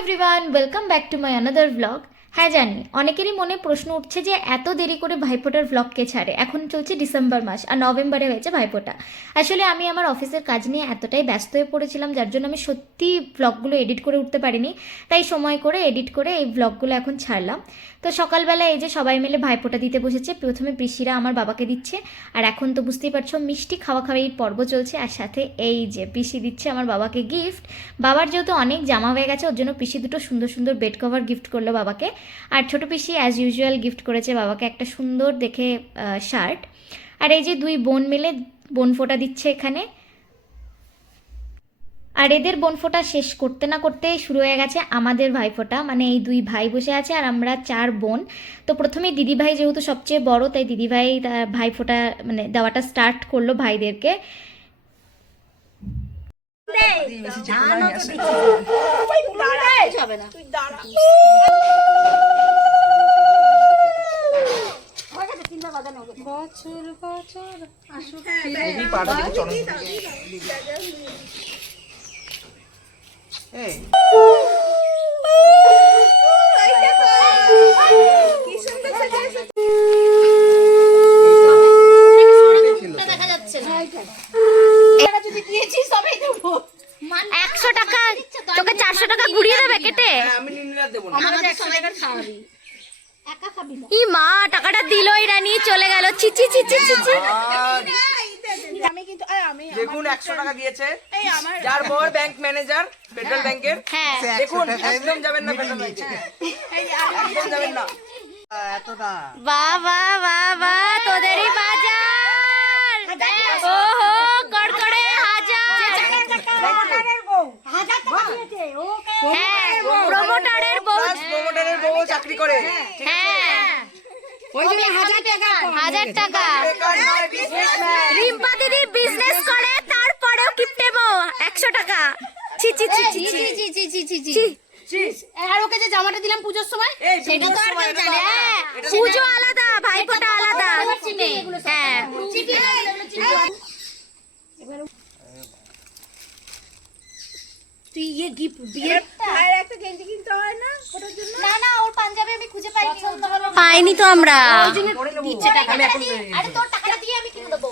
everyone, welcome back to my another vlog. হ্যাঁ জানি। অনেকেরই মনে প্রশ্ন উঠছে যে এত দেরি করে ভাইফোঁটার ব্লগ কে ছাড়ে? এখন চলছে ডিসেম্বর মাস আর নভেম্বরে হয়েছে ভাইফোঁটা। আসলে আমি আমার অফিসের কাজ নিয়ে এতটাই ব্যস্ত হয়ে পড়েছিলাম, যার জন্য আমি সত্যি ব্লগগুলো এডিট করে উঠতে পারিনি। তাই সময় করে এডিট করে এই ব্লগগুলো এখন ছাড়লাম। তো সকালবেলা এই যে সবাই মিলে ভাইফোঁটা দিতে বসেছে, প্রথমে পিসিরা আমার বাবাকে দিচ্ছে। আর এখন তো বুঝতেই পারছ, মিষ্টি খাওয়া খাওয়া এই পর্ব চলছে। আর সাথে এই যে পিসি দিচ্ছে আমার বাবাকে গিফট বাবার যেহেতু অনেক জামা হয়ে গেছে, ওর জন্য পিসি দুটো সুন্দর সুন্দর বেড কভার গিফট করল বাবাকে। আর ছোট পিসি অ্যাজ ইউজুয়াল গিফট করেছে বাবাকে একটা সুন্দর দেখে শার্ট আর এই যে দুই বোন মিলে বোন ফোঁটা দিচ্ছে এখানে। আর এদের বোনফোঁটা শেষ করতে না করতে শুরু হয়ে গেছে আমাদের ভাইফোঁটা মানে এই দুই ভাই বসে আছে আর আমরা চার বোন। তো প্রথমে দিদিভাই যেহেতু সবচেয়ে বড়, তাই দিদিভাই ভাইফোঁটা মানে দেওয়াটা স্টার্ট করল ভাইদেরকে। দিকে চলো এই একশো টাকা চারশো টাকা ঘুরিয়ে দেবে কেটে? হ্যাঁ, ই মা টাকাটা দিলই না নিয়ে চলে গেল। চিচি চিচি চিচি আর আমি কিন্তু আমি দেখুন একশো টাকা দিয়েছে। যার বর ব্যাংক ম্যানেজার ফেডারেল ব্যাংকের হ্যাঁ। দেখুন একদম যাবেন না ফেডারেল ব্যাংকে একদম যাবেন না। বাহ বাহ বাহ বাহ। হ্যাঁ প্রমোটারের বউ প্রমোটারের বউ। চাকরি করে। হ্যাঁ। হাজার টাকা রিম্পা দিদি বিজনেস করে তারপরেও কিপটেমো। একশো টাকা। ছি ছি ছি ছি ছি। ছি আর ওকে যে জামাটা দিলাম পুজোর সময় সেটা তো আর কেউ জানে হ্যাঁ পুজো আলাদা ভাইফোঁটা আলাদা। হ্যাঁ। তুই ইয়ে গিফট আর একটা গেঞ্জি কিনতে হয় না ওটার জন্য? না না ওর পাঞ্জাবি আমি খুঁজে পাইনি। পাইনি তো আমরা। দিচ্ছে টাকা আমি এখন আরে তোর টাকাটা দিয়ে আমি কিনে দেবো।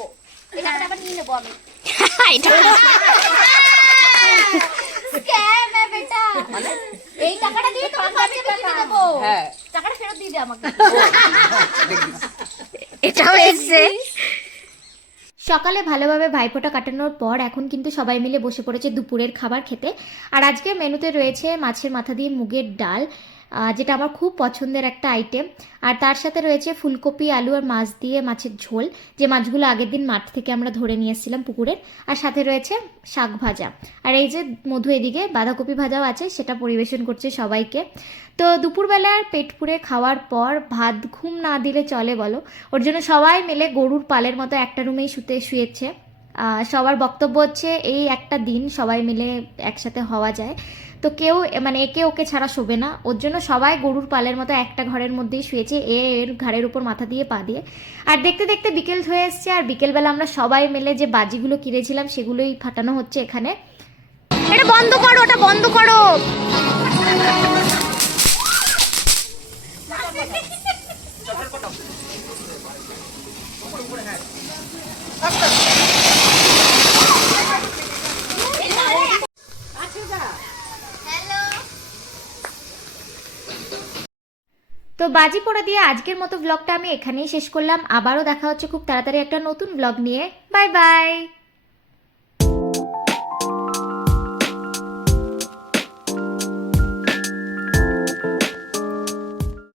এই টাকাটা আবার নিয়ে নেব আমি। স্ক্যাম হ্যাঁ বেটা। এই টাকাটা দিয়ে তোমার পাঞ্জাবি কিনে দেবো। হ্যাঁ। টাকাটা ফেরত দিয়ে দে আমাকে। এটাও এসছে। সকালে ভালোভাবে ভাইফোঁটা কাটানোর পর এখন কিন্তু সবাই মিলে বসে পড়েছে দুপুরের খাবার খেতে। আর আজকে মেনুতে রয়েছে মাছের মাথা দিয়ে মুগের ডাল যেটা আমার খুব পছন্দের একটা আইটেম আর তার সাথে রয়েছে ফুলকপি, আলু আর মাছ দিয়ে মাছের ঝোল, যে মাছগুলো আগের দিন মাঠ থেকে আমরা ধরে নিয়ে এসেছিলাম পুকুরের। আর সাথে রয়েছে শাক ভাজা। আর এই যে মধু এদিকে, বাঁধাকপি ভাজাও আছে, সেটা পরিবেশন করছে সবাইকে। তো দুপুরবেলার পেট পুড়ে খাওয়ার পর ভাত ঘুম না দিলে চলে বলো। ওর জন্য সবাই মিলে গরুর পালের মতো একটা রুমেই শুতে, শুয়েছে। সবার বক্তব্য হচ্ছে, এই একটা দিন সবাই মিলে একসাথে হওয়া যায়। তো কেউ মানে একে ওকে ছাড়া শোবে না। ওর জন্য সবাই গরুর পালের মতো একটা ঘরের মধ্যেই শুয়েছে, এ এর ঘাড়ের উপর মাথা দিয়ে পা দিয়ে। আর দেখতে দেখতে বিকেল হয়ে এসছে, আর বিকেলবেলা আমরা সবাই মিলে যে বাজিগুলো কিনেছিলাম, সেগুলোই ফাটানো হচ্ছে এখানে। এটা বন্ধ করো, ওটা বন্ধ করো। তো বাজি পোড়া দিয়ে আজকের মতো ব্লগটা আমি এখানেই শেষ করলাম। আবারও দেখা হচ্ছে খুব তাড়াতাড়ি একটা নতুন ব্লগ নিয়ে। Bye bye.